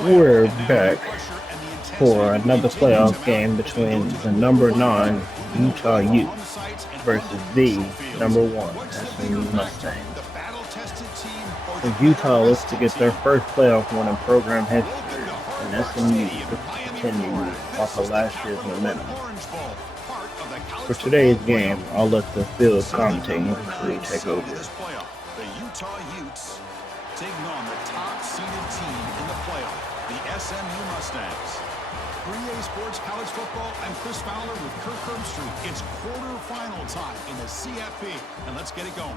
We're back for another playoff game between the number 9 Utah Utes versus the number 1 SMU Mustangs. As Utah looks to get their first playoff win in program history, and SMU looks to continue off of last year's momentum. For today's game, I'll let the field commentating crew take over. The Utah Utes taking on the top-seeded team in the playoff, the SMU Mustangs. For EA Sports College Football, I'm Chris Fowler with Kirk Herbstreit. It's quarterfinal time in the CFB, and let's get it going.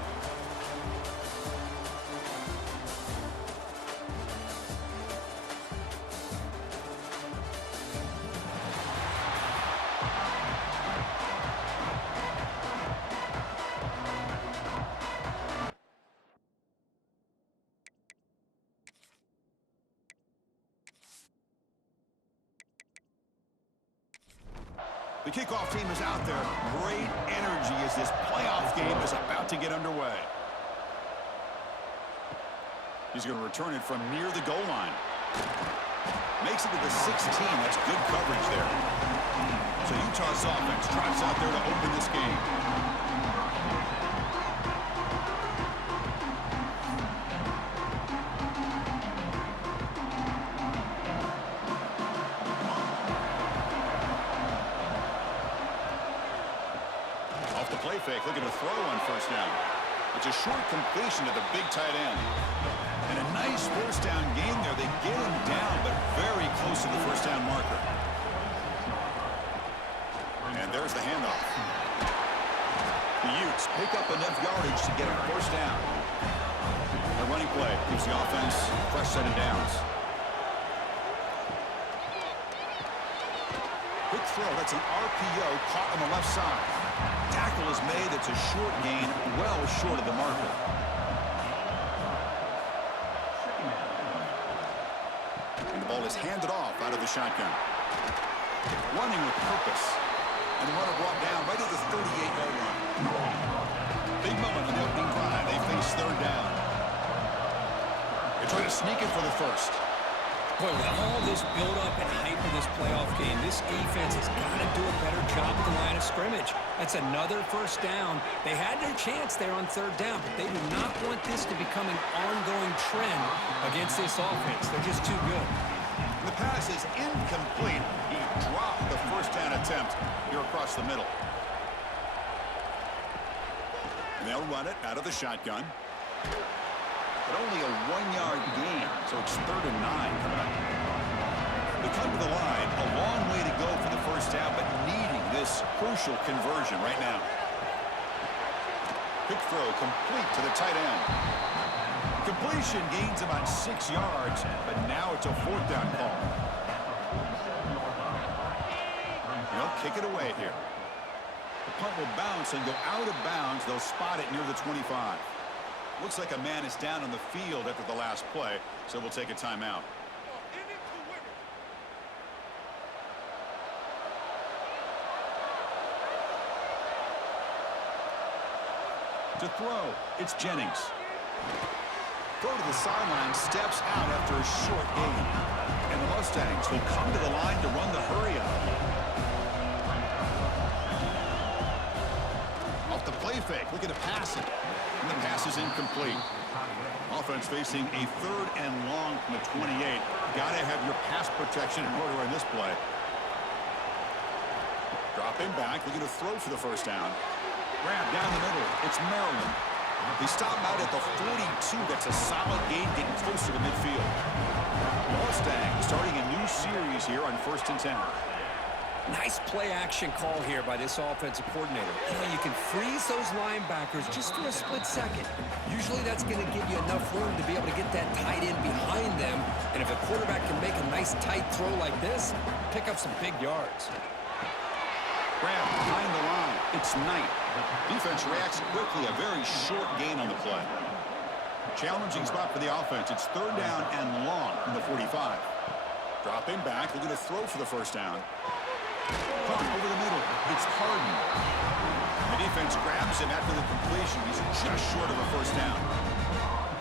The kickoff team is out there. Great energy as this playoff game is about to get underway. He's going to return it from near the goal line. Makes it to the 16. That's good coverage there. So Utah's offense trots out there to open this game. Fake, looking to throw on first down. It's a short completion to the big tight end. And a nice first down gain there. They get him down, but very close to the first down marker. And there's the handoff. The Utes pick up enough yardage to get a first down. The running play gives the offense a fresh set of downs. Quick throw, that's an RPO caught on the left side. Tackle is made. It's a short gain, well short of the marker. And the ball is handed off out of the shotgun. Running with purpose. And the runner brought down right at the 38-yard line. Big moment on the opening drive. They face third down. They're trying to sneak it for the first. Boy, with all this build-up and hype of this playoff game, this defense has got to do a better job at the line of scrimmage. That's another first down. They had their chance there on third down, but they do not want this to become an ongoing trend against this offense. They're just too good. The pass is incomplete. He dropped the first down attempt here across the middle. And they'll run it out of the shotgun. But only a 1-yard gain, so it's 3rd and 9 coming up. They come to the line, a long way to go for the first down, but needing this crucial conversion right now. Quick throw complete to the tight end. Completion gains about 6 yards, but now it's a 4th down call. They'll kick it away here. The punt will bounce and go out of bounds. They'll spot it near the 25. Looks like a man is down on the field after the last play, so we'll take a timeout. To throw, it's Jennings. Throw to the sideline, steps out after a short gain. And the Mustangs will come to the line to run the hurry-up. Off the play fake, looking to pass it. And the pass is incomplete. Offense facing a 3rd and long from the 28. Got to have your pass protection in order in this play. Dropping back, looking to throw for the first down. Grab down the middle. It's Maryland. They stop out at the 42. That's a solid gain, getting closer to midfield. Mustangs starting a new series here on 1st and 10. Nice play-action call here by this offensive coordinator. You can freeze those linebackers just for a split second. Usually that's going to give you enough room to be able to get that tight end behind them. And if a quarterback can make a nice tight throw like this, pick up some big yards. Grab behind the line. It's Knight. Defense reacts quickly. A very short gain on the play. Challenging spot for the offense. It's 3rd down and long from the 45. Dropping back. Looking to throw for the first down. Punt over the middle. It's Harden. The defense grabs him after the completion. He's just short of a first down.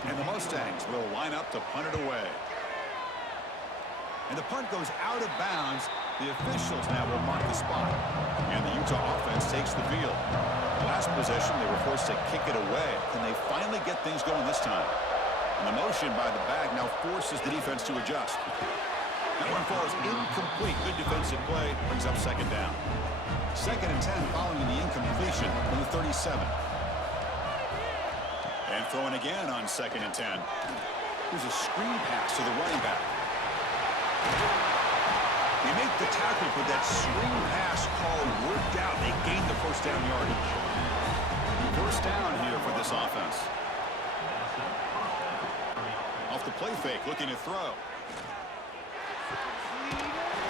And the Mustangs will line up to punt it away. And the punt goes out of bounds. The officials now will mark the spot. And the Utah offense takes the field. Last possession, they were forced to kick it away. Can they finally get things going this time? And the motion by the back now forces the defense to adjust. That one falls incomplete. Good defensive play. Brings up second down. 2nd and 10 following the incompletion from the 37. And throwing again on 2nd and 10. Here's a screen pass to the running back. They make the tackle, but that screen pass call worked out. They gained the first down yardage. First down here for this offense. Off the play fake, looking to throw.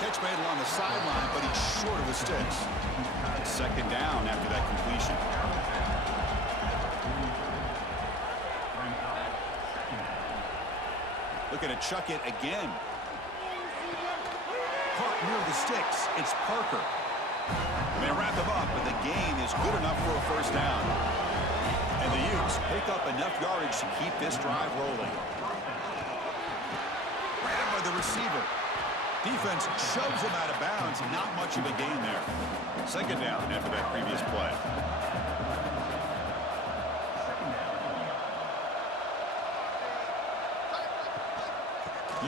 Catch made along the sideline, but he's short of the sticks. Second down after that completion. Looking to chuck it again. Caught near the sticks. It's Parker. They wrap him up, but the gain is good enough for a first down. And the Utes pick up enough yardage to keep this drive rolling. Grabbed by the receiver. Defense shoves him out of bounds. Not much of a gain there. Second down after that previous play.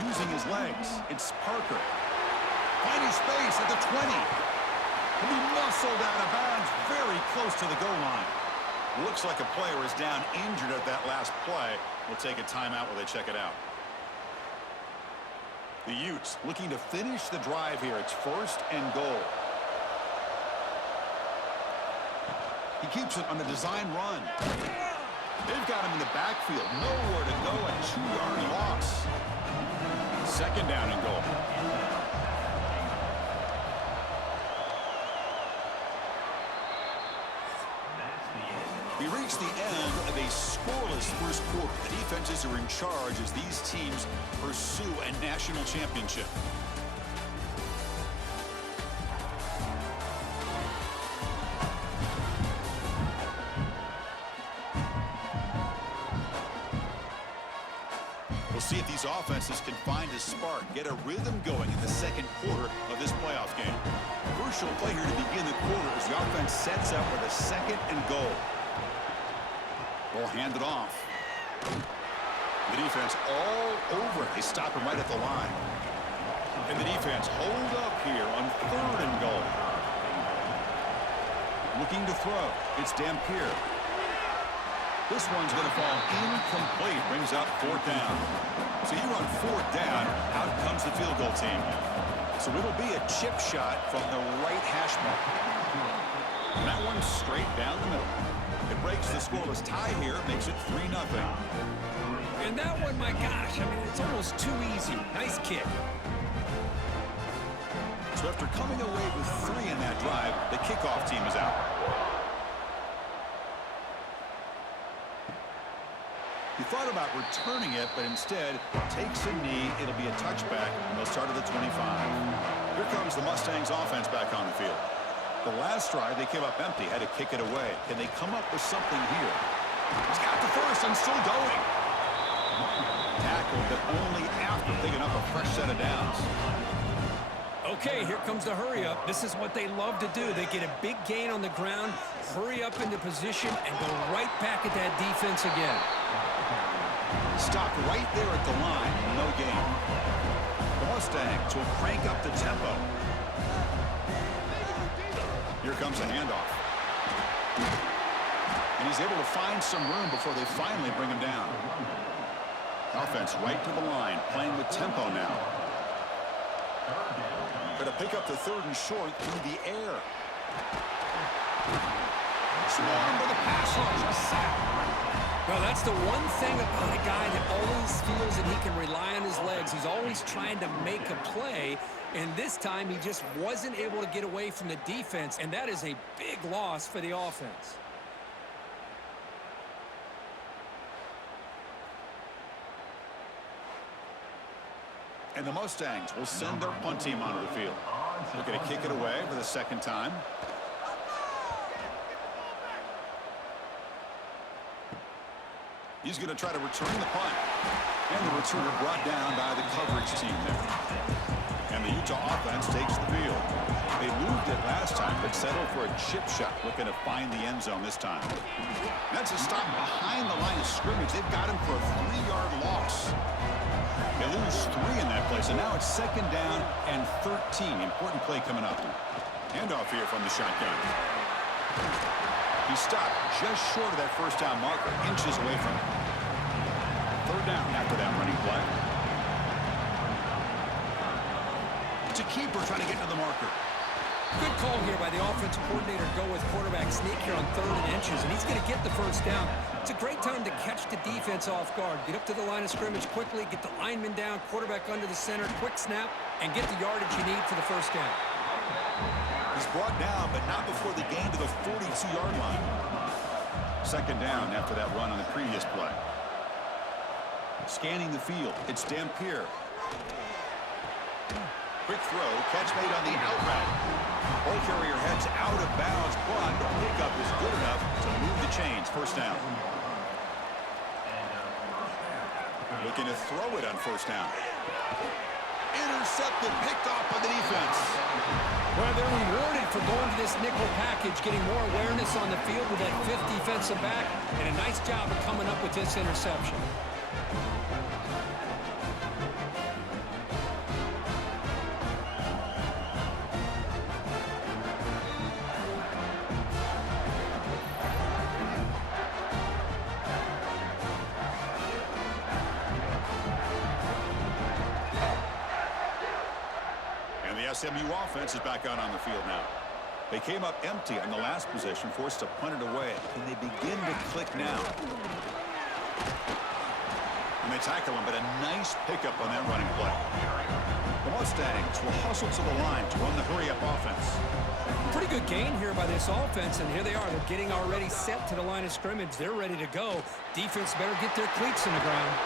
Using his legs, it's Parker. Finding space at the 20. And he muscled out of bounds very close to the goal line. Looks like a player is down injured at that last play. We'll take a timeout while they check it out. The Utes looking to finish the drive here. It's 1st and goal. He keeps it on the design run. They've got him in the backfield. Nowhere to go. A 2-yard loss. Second down and goal. We reach the end of a scoreless first quarter. The defenses are in charge as these teams pursue a national championship. We'll see if these offenses can find a spark, get a rhythm going in the second quarter of this playoff game. Crucial play here to begin the quarter as the offense sets up with a 2nd and goal. Ball handed off. The defense all over it. They stop him right at the line. And the defense hold up here on 3rd and goal. Looking to throw. It's Dampier. This one's going to fall incomplete. Brings up 4th down. So you run 4th down. Out comes the field goal team. So it'll be a chip shot from the right hash mark. And that one's straight down the middle. It breaks the scoreless tie here, makes it 3-0. And that one, my gosh, I mean, it's almost too easy. Nice kick. So after coming away with 3 in that drive, the kickoff team is out. He thought about returning it, but instead takes a knee. It'll be a touchback, and they'll start at the 25. Here comes the Mustangs offense back on the field. The last drive, they came up empty, had to kick it away. Can they come up with something here? He's got the first and still going. Tackled, but only after picking up a fresh set of downs. Okay, here comes the hurry up. This is what they love to do. They get a big gain on the ground, hurry up into position, and go right back at that defense again. Stopped right there at the line. No gain. The Mustangs will crank up the tempo. Here comes a handoff. And he's able to find some room before they finally bring him down. Offense right to the line, playing with tempo now. Going to pick up the 3rd and short through the air. Swarmed by the pass rush. A sack. Well, that's the one thing about a guy that always feels that he can rely on his legs. He's always trying to make a play, and this time he just wasn't able to get away from the defense, and that is a big loss for the offense. And the Mustangs will send their punt team onto the field. They're going to kick it away for the 2nd time. He's going to try to return the punt. And the returner brought down by the coverage team there. it last time, but settled for a chip shot, looking to find the end zone this time. That's a stop behind the line of scrimmage. They've got him for a 3-yard loss. They lose 3 in that play, so now it's 2nd down and 13. Important play coming up. Handoff here from the shotgun. He stopped just short of that first down marker, inches away from it. 3rd down after that running play. It's a keeper trying to get to the marker. Good call here by the offensive coordinator. Go with quarterback sneak here on 3rd and inches, and he's going to get the first down. It's a great time to catch the defense off guard. Get up to the line of scrimmage quickly, get the lineman down, quarterback under the center, quick snap, and get the yardage you need for the first down. He's brought down, but not before the gain to the 42-yard line. 2nd down after that run on the previous play. Scanning the field, it's Dampier. Quick throw, catch made on the out route. Ball carrier heads out of bounds, but the pickup is good enough to move the chains. 1st down. Looking to throw it on 1st down. Intercepted, picked off by the defense. Well, they're rewarded for going to this nickel package, getting more awareness on the field with that 5th defensive back, and a nice job of coming up with this interception. SMU offense is back out on the field now. They came up empty on the last possession, forced to punt it away. Can they begin to click now? And they tackle him, but a nice pickup on that running play. The Mustangs will hustle to the line to run the hurry-up offense. Pretty good gain here by this offense, and here they are. They're getting already set to the line of scrimmage. They're ready to go. Defense better get their cleats in the ground.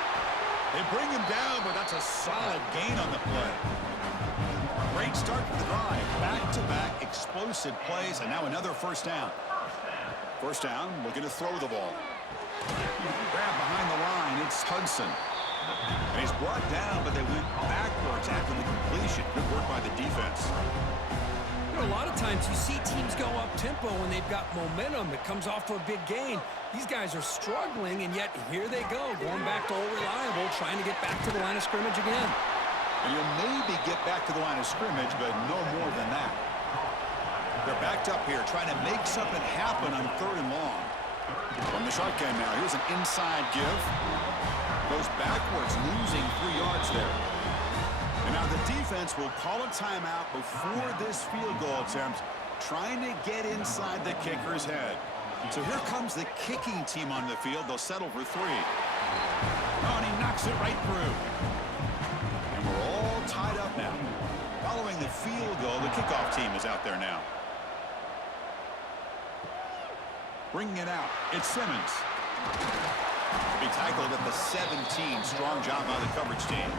They bring him down, but that's a solid gain on the play. Great start to the drive. Back-to-back explosive plays, and now another 1st down. 1st down, looking to throw the ball. Grab behind the line, it's Hudson. And he's brought down, but they went backwards after the completion. Good work by the defense. You know, a lot of times you see teams go up-tempo when they've got momentum. It comes off for a big gain. These guys are struggling, and yet here they go, going back to old reliable, trying to get back to the line of scrimmage again. And you'll maybe get back to the line of scrimmage, but no more than that. They're backed up here, trying to make something happen on 3rd and long. From the shotgun now, here's an inside give. Goes backwards, losing 3 yards there. And now the defense will call a timeout before this field goal attempt, trying to get inside the kicker's head. So here comes the kicking team on the field. They'll settle for 3. Oh, and he knocks it right through. And we're all tied up now. Following the field goal, the kickoff team is out there now. Bringing it out, it's Simmons. To be tackled at the 17. Strong job by the coverage team.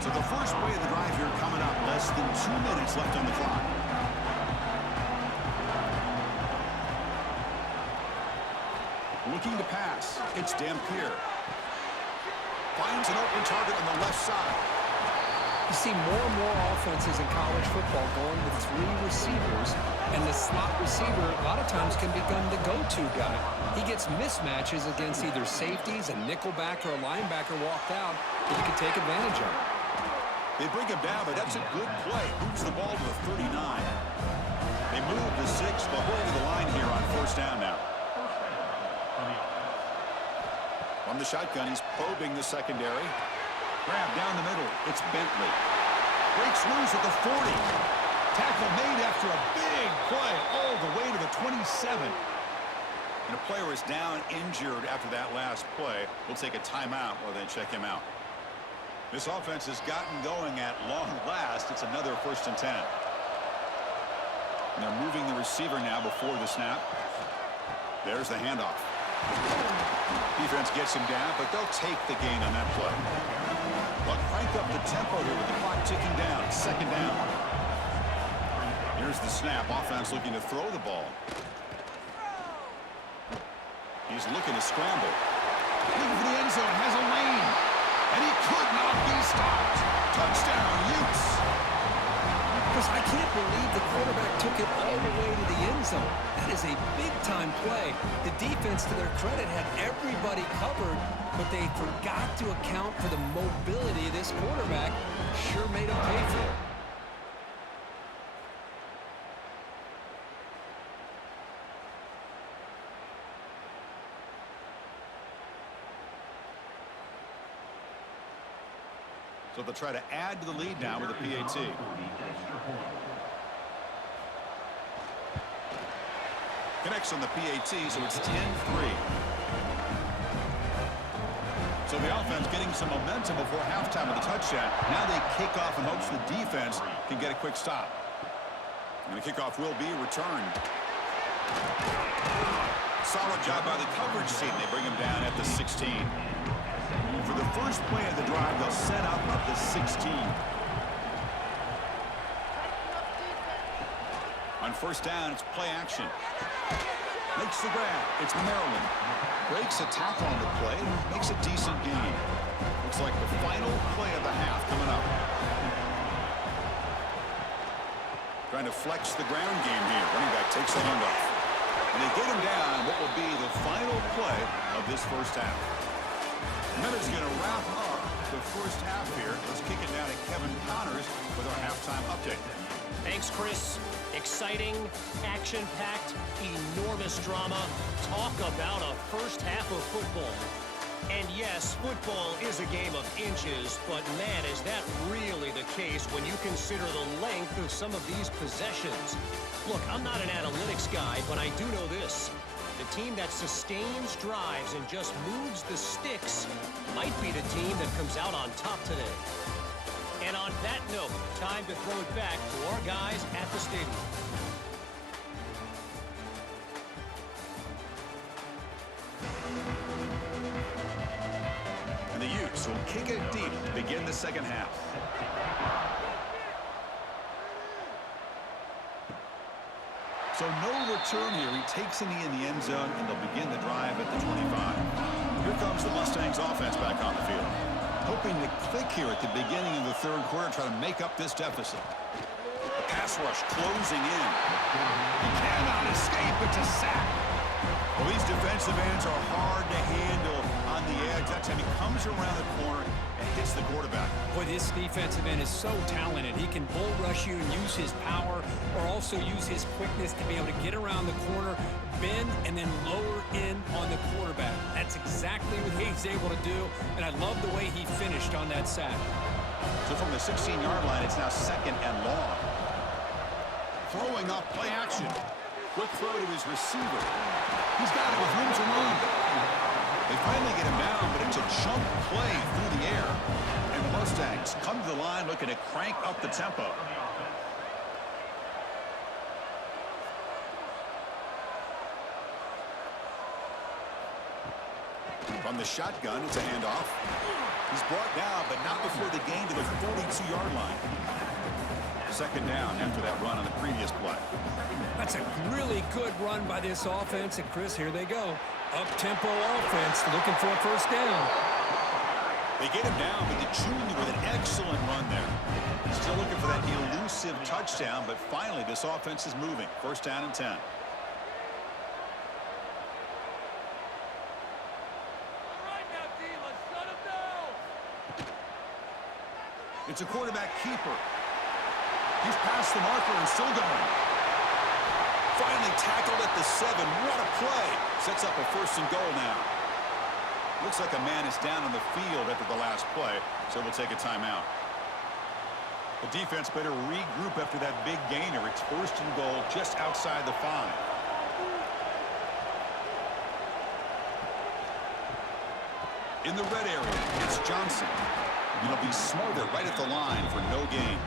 So the first play of the drive here coming up. Less than 2 minutes left on the clock. Looking to pass, it's Dampier. Finds an open target on the left side. You see more and more offenses in college football going with 3 receivers, and the slot receiver a lot of times can become the go-to guy. He gets mismatches against either safeties, a nickelback, or a linebacker walked out that he can take advantage of. They bring him down, but that's a good play. Moves the ball to the 39. They move the 6, but we're to the line here on 1st down now. From the shotgun, he's probing the secondary. Grab down the middle. It's Bentley. Breaks loose at the 40. Tackle made after a big play all the way to the 27. And a player is down injured after that last play. We'll take a timeout while they check him out. This offense has gotten going at long last. It's another 1st and 10. And they're moving the receiver now before the snap. There's the handoff. Defense gets him down, but they'll take the gain on that play. But crank up the tempo here with the clock ticking down. 2nd down. Here's the snap. Offense looking to throw the ball. He's looking to scramble. Looking for the end zone. Has a lane. And he could not be stopped. Touchdown, Utes. Chris, I can't believe the quarterback took it all the way to the end zone. That is a big-time play. The defense, to their credit, had everybody covered, but they forgot to account for the mobility of this quarterback. Sure made him pay for it. So they'll try to add to the lead now with a PAT. Connects on the PAT, so it's 10-3. So the offense getting some momentum before halftime with a touchdown. Now they kick off in hopes the defense can get a quick stop. And the kickoff will be returned. Solid job by the coverage team. They bring him down at the 16. For the first play of the drive, they'll set up at the 16. On first down, it's play action. Makes the grab. It's Maryland. Breaks a tackle on the play. Makes a decent gain. Looks like the final play of the half coming up. Trying to flex the ground game here. Running back takes the handoff. And they get him down what will be the final play of this first half. And that is going to wrap up the first half here. Let's kick it down to Kevin Connors with our halftime update. Thanks, Chris. Exciting, action-packed, enormous drama. Talk about a first half of football. And yes, football is a game of inches, but man, is that really the case when you consider the length of some of these possessions. Look, I'm not an analytics guy, but I do know this. The team that sustains drives and just moves the sticks might be the team that comes out on top today. And on that note, time to throw it back to our guys at the stadium. And the Utes will kick it deep to begin the second half. So no return here. He takes a knee in the end zone, and they'll begin the drive at the 25. Here comes the Mustangs offense back on the field. Hoping to click here at the beginning of the third quarter, try to make up this deficit. The pass rush closing in. He cannot escape. It's a sack. Well, these defensive ends are hard to handle on the edge. That time he comes around the corner and hits the quarterback. Boy, this defensive end is so talented. He can bull rush you and use his power, or also use his quickness to be able to get around the corner, bend, and then lower in on the quarterback. That's exactly what he's able to do, and I love the way he finished on that sack. So from the 16-yard line, it's now second and long. Throwing off play action. Quick throw to his receiver. He's got it with room to run. They finally get him down, but it's a chunk play through the air. And the Mustangs come to the line looking to crank up the tempo. From the shotgun, it's a handoff. He's brought down, but not before the gain to the 42-yard line. Second down after that run on the previous play. That's a really good run by this offense. And, Chris, here they go. Up-tempo offense looking for a first down. They get him down, but the junior with an excellent run there. Still looking for that elusive touchdown, but finally this offense is moving. First down and 10. It's a quarterback keeper. He's past the marker and still going. Finally tackled at the 7. What a play. Sets up a first and goal now. Looks like a man is down on the field after the last play, so we'll take a timeout. The defense better regroup after that big gainer. It's first and goal just outside the 5. In the red area, it's Johnson. He'll be smothered right at the line for no gain.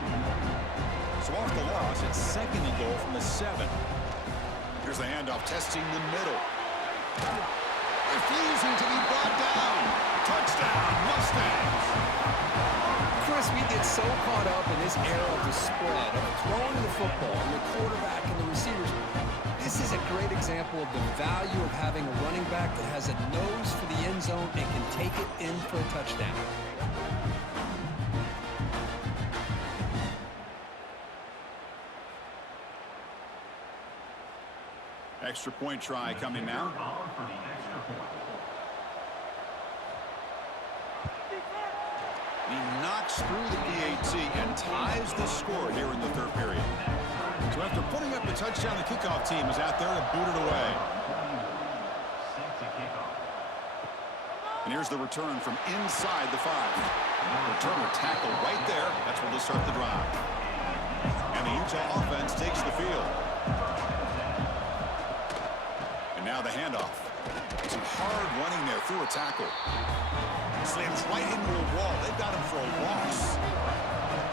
So off the loss, it's second and goal from the 7. Here's the handoff, testing the middle. Refusing to be brought down. Touchdown, Mustangs. Chris, we get so caught up in this era of the spread, of throwing the football, and the quarterback and the receivers. This is a great example of the value of having a running back that has a nose for the end zone and can take it in for a touchdown. Extra point try coming now. He knocks through the PAT and ties the score here in the third period. So after putting up the touchdown, the kickoff team is out there to boot it away. And here's the return from inside the 5. Returner tackle right there. That's where they'll start the drive. And the Utah offense takes the field. And now the handoff. Some hard running there through a tackle. Slams right into a wall. They've got him for a loss.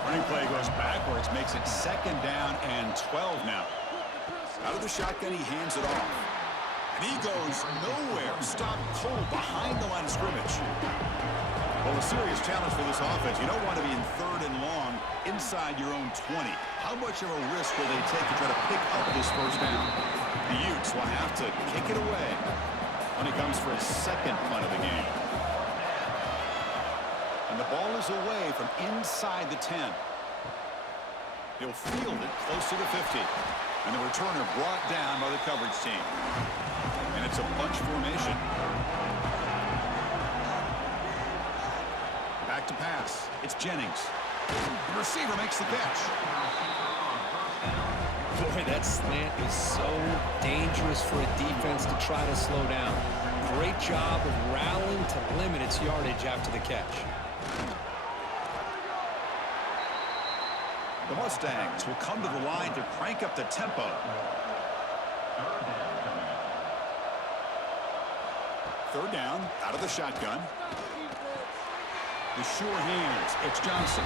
Running play goes backwards, makes it 2nd down and 12 now. Out of the shotgun, he hands it off. And he goes nowhere. Stopped cold behind the line of scrimmage. Well, a serious challenge for this offense. You don't want to be in 3rd and long inside your own 20. How much of a risk will they take to try to pick up this first down? The Utes will have to kick it away when he comes for his 2nd punt of the game. And the ball is away from inside the 10. He'll field it close to the 50. And the returner brought down by the coverage team. And it's a bunch formation. Back to pass. It's Jennings. The receiver makes the catch. Boy, that slant is so dangerous for a defense to try to slow down. Great job of rallying to limit its yardage after the catch. The Mustangs will come to the line to crank up the tempo. Third down, out of the shotgun. The sure hands, it's Johnson.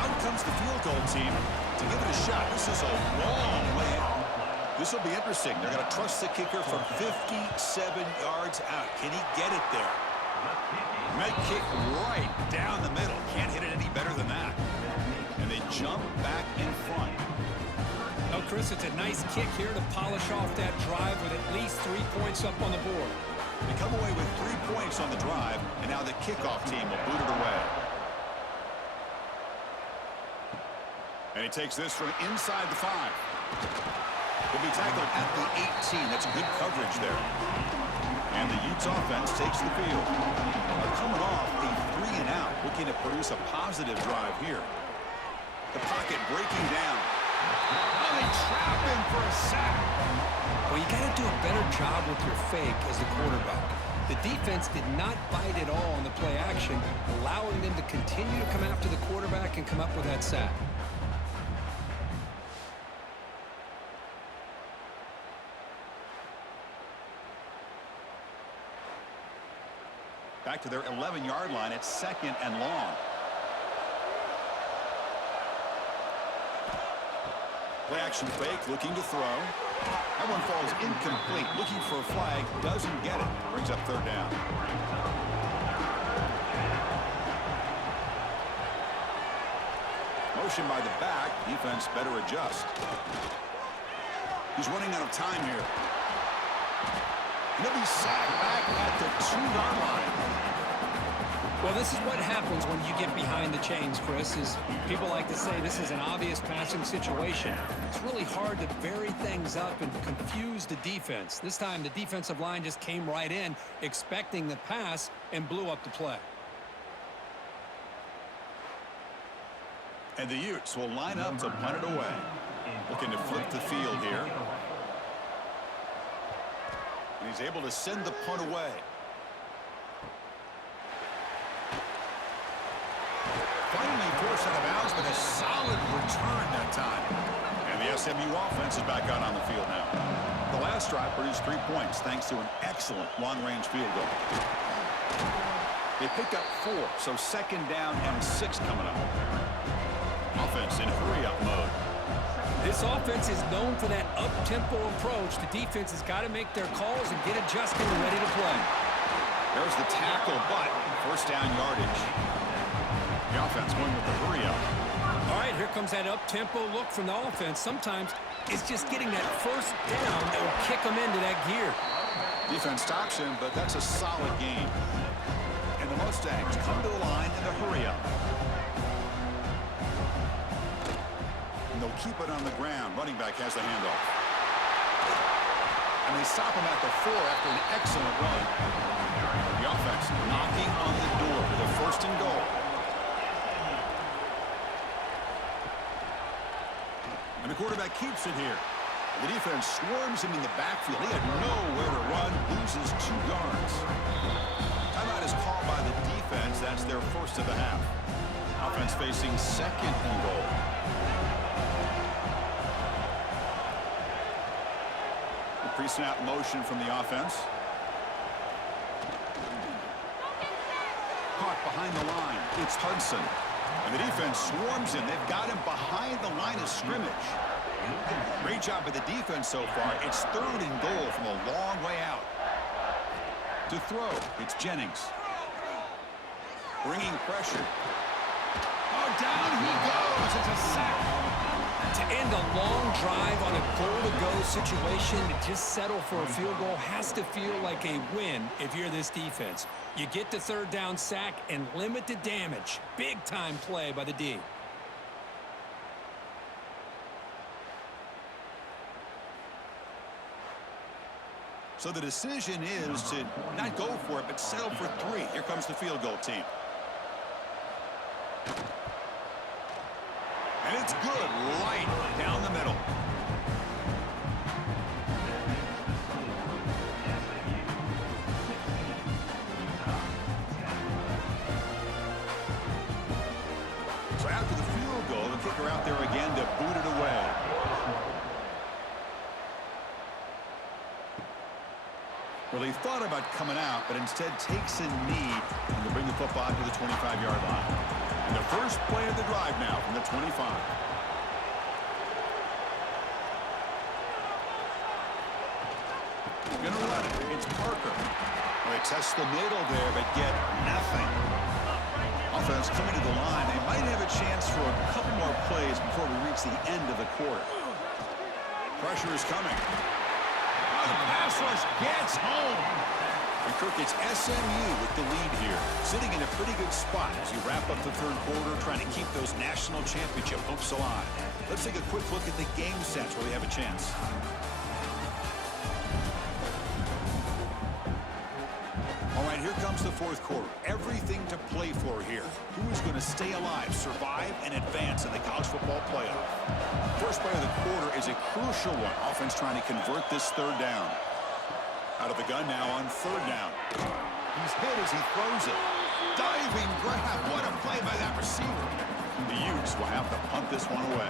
Out comes the field goal team to give it a shot. This is a long way out. This will be interesting. They're going to trust the kicker from 57 yards out. Can he get it there? Med kick right down the middle. Can't hit it any better than that. And they jump back in front. Oh, Chris, it's a nice kick here to polish off that drive with at least 3 points up on the board. They come away with 3 points on the drive, and now the kickoff team will boot it away. And he takes this from inside the 5. He'll be tackled at the 18. That's good coverage there. And the Utes offense takes the field. They're coming off a 3-and-out, looking to produce a positive drive here. The pocket breaking down. Oh, they trap him for a sack. Well, you got to do a better job with your fake as the quarterback. The defense did not bite at all on the play action, allowing them to continue to come after the quarterback and come up with that sack. Back to their 11-yard line. It's 2nd and long. Play action fake, looking to throw. That one falls incomplete. Looking for a flag, doesn't get it. Brings up 3rd down. Motion by the back. Defense better adjust. He's running out of time here. He'll be sacked back at the 2-yard line. Well, this is what happens when you get behind the chains, Chris, is people like to say this is an obvious passing situation. It's really hard to vary things up and confuse the defense. This time, the defensive line just came right in, expecting the pass, and blew up the play. And the Utes will line up to punt it away. Looking to flip the field here. And he's able to send the punt away. Finally forced out of bounds, but a solid return that time. And the SMU offense is back out on the field now. The last drive produced 3 points thanks to an excellent long-range field goal. They pick up 4, so 2nd down and 6 coming up. Offense in hurry-up mode. This offense is known for that up-tempo approach. The defense has got to make their calls and get adjusted and ready to play. There's the tackle, but first down yardage. The offense going with the hurry-up. All right, here comes that up-tempo look from the offense. Sometimes it's just getting that first down that will kick them into that gear. Defense stops him, but that's a solid game. And the Mustangs come to the line in the hurry-up. And they'll keep it on the ground. Running back has the handoff. And they stop him at the 4 after an excellent run. The offense knocking on the door with a 1st and goal. And the quarterback keeps it here. The defense swarms him in the backfield. He had nowhere to run, loses 2 yards. Timeout is called by the defense. That's their 1st of the half. Offense facing 2nd and goal. The pre-snap motion from the offense. Caught behind the line. It's Hudson. And the defense swarms him. They've got him behind the line of scrimmage. Great job by the defense so far. It's 3rd and goal from a long way out. To throw, it's Jennings. Bringing pressure. Oh, down he goes. It's a sack. To end a long drive on a goal-to-go situation, to just settle for a field goal has to feel like a win if you're this defense. You get the 3rd down sack and limit the damage. Big-time play by the D. So the decision is to not go for it, but settle for 3. Here comes the field goal team. And it's good, right down the middle. So after the field goal, the kicker out there again to boot it away. Well, he thought about coming out, but instead takes a knee and to bring the football to the 25-yard line. And the first play of the drive now from the 25. Gonna run it. It's Parker. Well, they test the middle there, but get nothing. Offense coming to the line. They might have a chance for a couple more plays before we reach the end of the quarter. Pressure is coming. The pass rush gets home. And Kirk, it's SMU with the lead here. Sitting in a pretty good spot as you wrap up the 3rd quarter, trying to keep those national championship hopes alive. Let's take a quick look at the game sense where we have a chance. All right, here comes the 4th quarter. Everything to play for here. Who's going to stay alive, survive, and advance in the college football playoff? First play of the quarter is a crucial one. Offense trying to convert this 3rd down. Out of the gun now on 3rd down. He's hit as he throws it. Diving grab. What a play by that receiver. The Utes will have to punt this one away.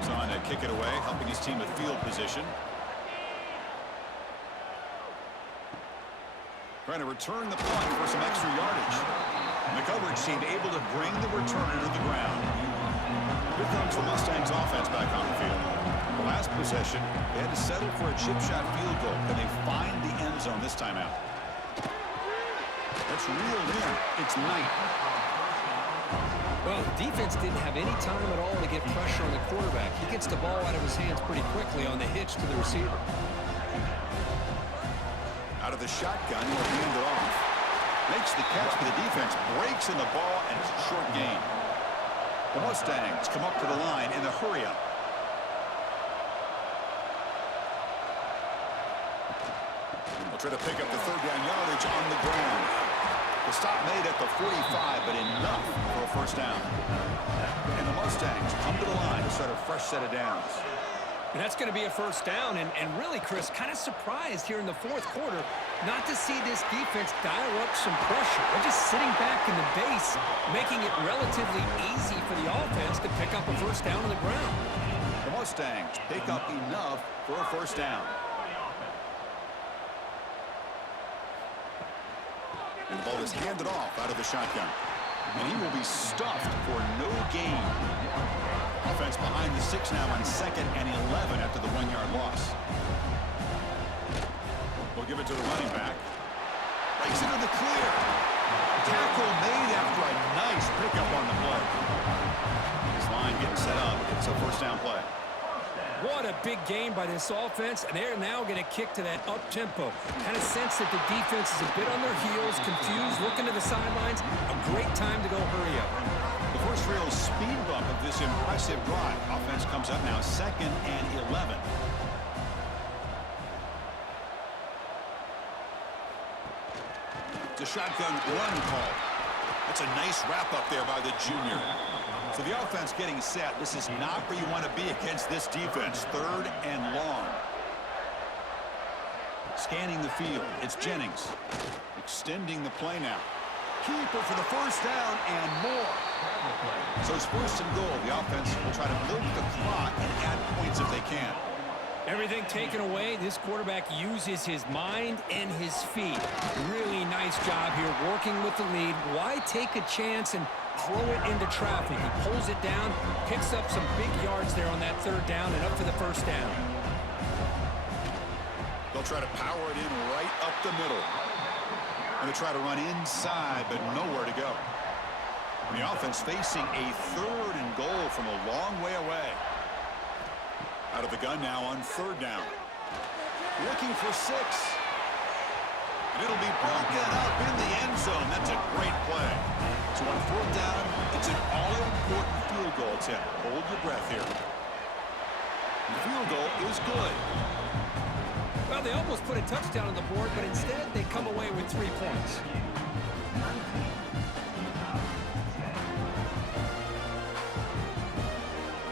He's on to kick it away, helping his team with field position. Trying to return the punt for some extra yardage. And the coverage team able to bring the returner to the ground. Here comes the Mustangs offense back on the field. The last possession, they had to settle for a chip shot field goal. Can they find the end zone this time out? That's reeled in. It's Knight. Well, the defense didn't have any time at all to get pressure on the quarterback. He gets the ball out of his hands pretty quickly on the hitch to the receiver. Out of the shotgun, he'll hand it off. Makes the catch for the defense, breaks in the ball, and it's a short gain. The Mustangs come up to the line in the hurry-up. They'll try to pick up the 3rd down yardage on the ground. The stop made at the 45, but enough for a 1st down. And the Mustangs come to the line to start a fresh set of downs. And that's going to be a 1st down, and really, Chris, kind of surprised here in the 4th quarter not to see this defense dial up some pressure. They're just sitting back in the base, making it relatively easy for the offense to pick up a 1st down on the ground. The Mustangs pick up enough for a 1st down. And the ball is handed off out of the shotgun. And he will be stuffed for no gain. Offense behind the 6 now on 2nd and 11 after the 1-yard loss. We'll give it to the running back. Breaks into the clear. Tackle made after a nice pickup on the play. This line getting set up. It's a 1st down play. What a big game by this offense, and they're now going to kick to that up-tempo. Kind of sense that the defense is a bit on their heels, confused, looking to the sidelines. A great time to go hurry up. The first real speed bump of this impressive drive. Offense comes up now 2nd and 11. shotgun run call. That's a nice wrap-up there by the junior. So the offense getting set. This is not where you want to be against this defense. 3rd and long. Scanning the field. It's Jennings. Extending the play now. Keeper for the first down and more. So it's 1st and goal. The offense will try to milk the clock and add points if they can. Everything taken away, this quarterback uses his mind and his feet. Really nice job here working with the lead. Why take a chance and throw it into traffic? He pulls it down, picks up some big yards there on that 3rd down and up for the first down. They'll try to power it in right up the middle. And they try to run inside, but nowhere to go. And the offense facing a 3rd and goal from a long way away. Out of the gun now on 3rd down. Looking for 6. And it'll be broken up in the end zone. That's a great play. So on 4th down, it's an all-important field goal attempt. Hold your breath here. And the field goal is good. Well, they almost put a touchdown on the board, but instead they come away with 3 points.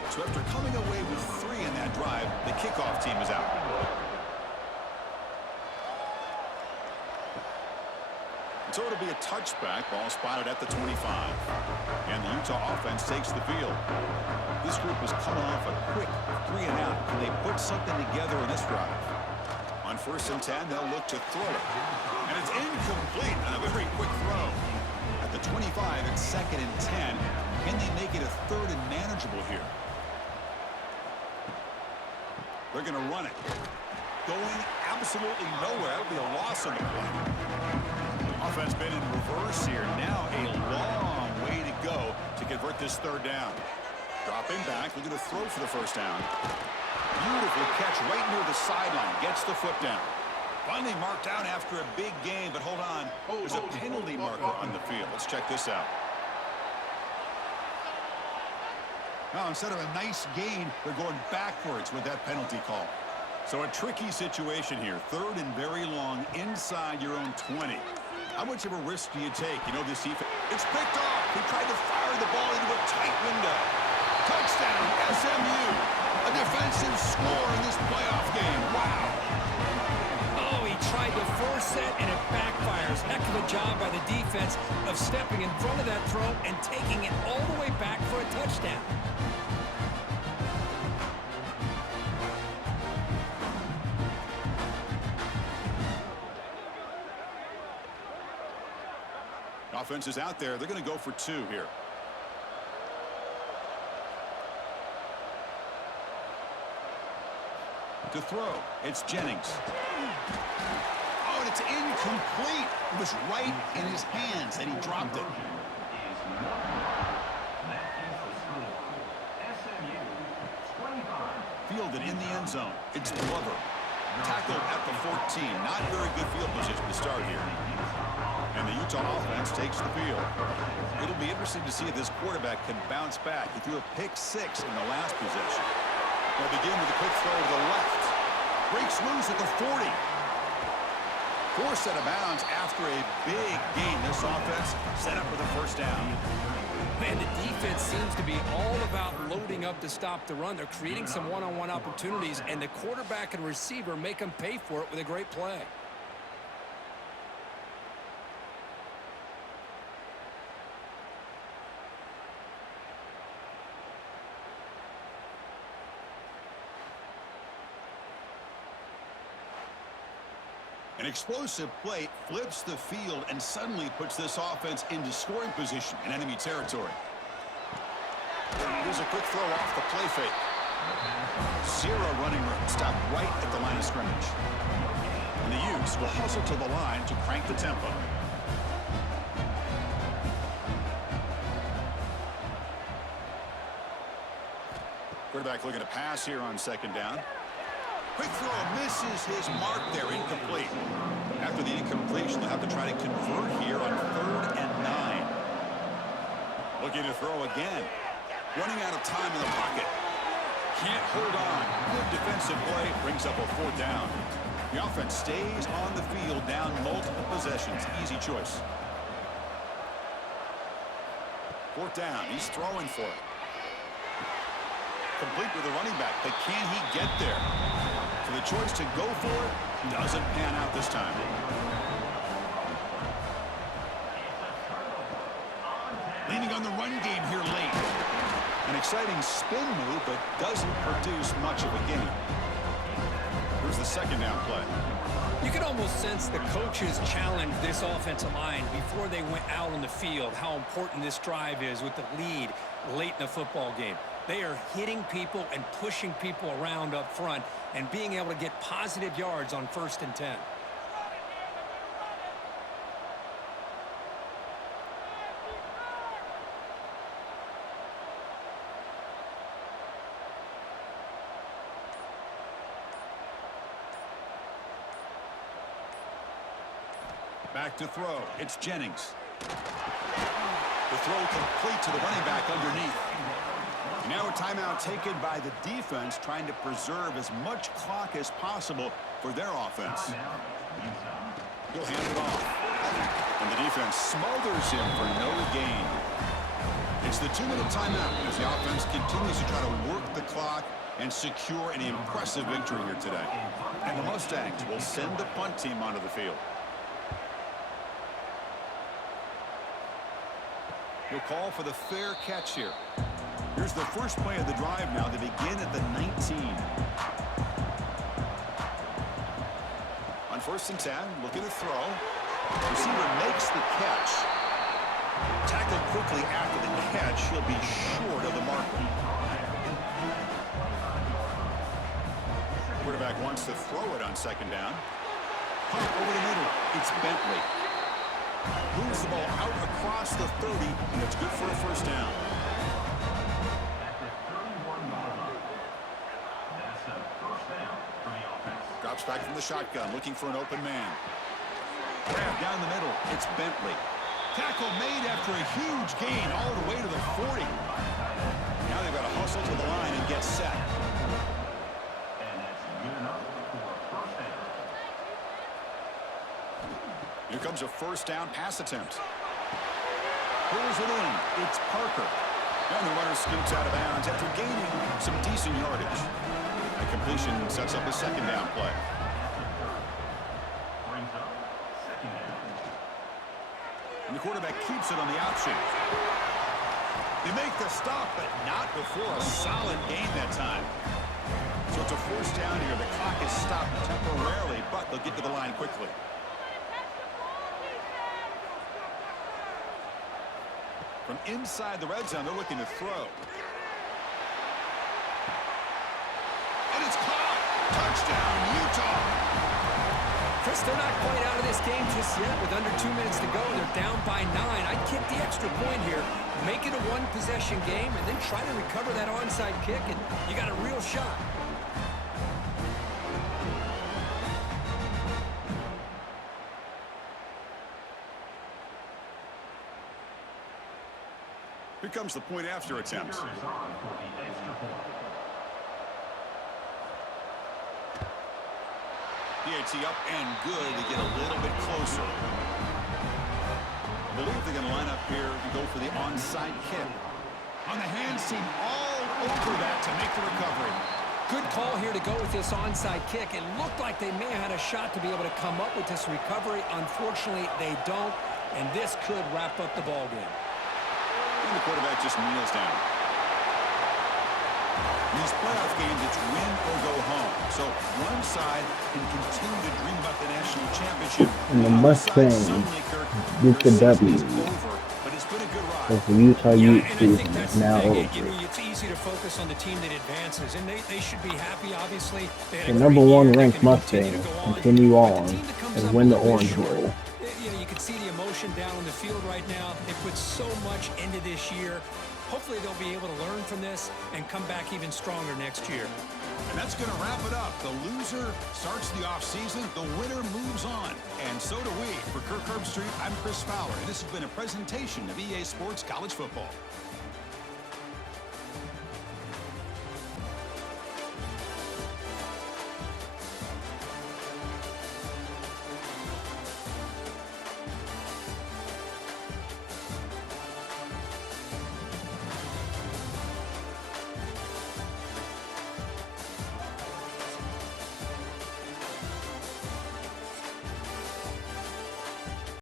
So after coming away with 3 in that drive, the kickoff team is out. So it'll be a touchback, ball spotted at the 25. And the Utah offense takes the field. This group was coming off a quick 3 and out, and they put something together in this drive. On 1st and 10, they'll look to throw it. And it's incomplete on a very quick throw. At the 25, it's 2nd and 10. Can they make it a 3rd and manageable here? They're going to run it. Going absolutely nowhere. That'll be a loss on the play. Offense been in reverse here. Now a long way to go to convert this 3rd down. Dropping back. Looking to throw for the first down. Beautiful catch right near the sideline. Gets the foot down. Finally marked out after a big game, but hold on. There's a penalty marker on the field. Let's check this out. Now, instead of a nice gain, they're going backwards with that penalty call. So a tricky situation here. 3rd and very long inside your own 20. How much of a risk do you take? You know this defense. It's picked off. He tried to fire the ball into a tight window. Touchdown, SMU. A defensive score in this playoff game. Wow. Oh, he tried to force it, and it backfires. Heck of a job by the defense of stepping in front of that throw and taking it all the way back for a touchdown. Offense is out there. They're going to go for 2 here. To throw, it's Jennings. Oh, and it's incomplete. It was right in his hands, and he dropped it. Fielded in the end zone. It's Glover. Tackled at the 14. Not very good field position to start here. And the Utah offense takes the field. It'll be interesting to see if this quarterback can bounce back. He threw a pick 6 in the last possession. They'll begin with a quick throw to the left. Breaks loose at the 40. Forced out of bounds after a big gain. This offense set up with a first down. Man, the defense seems to be all about loading up to stop the run. They're creating some one-on-one opportunities, and the quarterback and receiver make them pay for it with a great play. An explosive play flips the field and suddenly puts this offense into scoring position in enemy territory. Here's a quick throw off the play fake. 0 running room. Stop right at the line of scrimmage. And the Utes will hustle to the line to crank the tempo. Quarterback looking to pass here on 2nd down. Quick throw misses his mark there, incomplete. After the incompletion, they'll have to try to convert here on 3rd and 9. Looking to throw again. Running out of time in the pocket. Can't hold on. Good defensive play. Brings up a 4th down. The offense stays on the field down multiple possessions. Easy choice. 4th down. He's throwing for it. Complete with the running back, but can he get there? So the choice to go for it doesn't pan out this time. Leaning on the run game here late. An exciting spin move, but doesn't produce much of a gain. Here's the 2nd down play. You can almost sense the coaches challenge this offensive line before they went out on the field, how important this drive is with the lead late in the football game. They are hitting people and pushing people around up front and being able to get positive yards on 1st and 10. Back to throw. It's Jennings. The throw complete to the running back underneath. Now a timeout taken by the defense, trying to preserve as much clock as possible for their offense. He'll hand it off. And the defense smothers him for no gain. It's the 2-minute timeout as the offense continues to try to work the clock and secure an impressive victory here today. And the Mustangs will send the punt team onto the field. He'll call for the fair catch here. Here's the first play of the drive now. They begin at the 19. On 1st and 10, looking to throw. Receiver makes the catch. Tackled quickly after the catch. He'll be short of the marker. Quarterback wants to throw it on 2nd down. Pump over the middle. It's Bentley. Moves the ball out across the 30, and it's good for a 1st down. Drops back from the shotgun, looking for an open man. Grab down the middle. It's Bentley. Tackle made after a huge gain all the way to the 40. Now they've got to hustle to the line and get set. Here comes a 1st down pass attempt. Pulls it in. It's Parker. And the runner scoots out of bounds after gaining some decent yardage. A completion sets up a 2nd down play. And the quarterback keeps it on the option. They make the stop, but not before a solid gain that time. So it's a 1st down here. The clock is stopped temporarily, but they'll get to the line quickly. From inside the red zone, they're looking to throw. And it's caught. Touchdown, Utah. Chris, they're not quite out of this game just yet. With under 2 minutes to go, they're down by 9. I'd kick the extra point here, make it a 1-possession game, and then try to recover that onside kick, and you got a real shot. Here comes the point after attempt. PAT up and good to get a little bit closer. I believe they're going to line up here and go for the onside kick. On the hands team all over that to make the recovery. Good call here to go with this onside kick. It looked like they may have had a shot to be able to come up with this recovery. Unfortunately, they don't, and this could wrap up the ball game. And the quarterback just kneels down. In these playoff games, it's win or go home. So one side can continue to dream about the national championship. And the Mustangs get the W. As the Utah Ute season is now over. It's easy to focus on the team that advances, and they should be happy, obviously. The number 1 ranked Mustangs continue on and win the Orange Bowl. You can see the emotion down on the field right now. They put so much into this year. Hopefully they'll be able to learn from this and come back even stronger next year. And that's going to wrap it up. The loser starts the offseason. The winner moves on. And so do we. For Kirk Herbstreit, I'm Chris Fowler. And this has been a presentation of EA Sports College Football.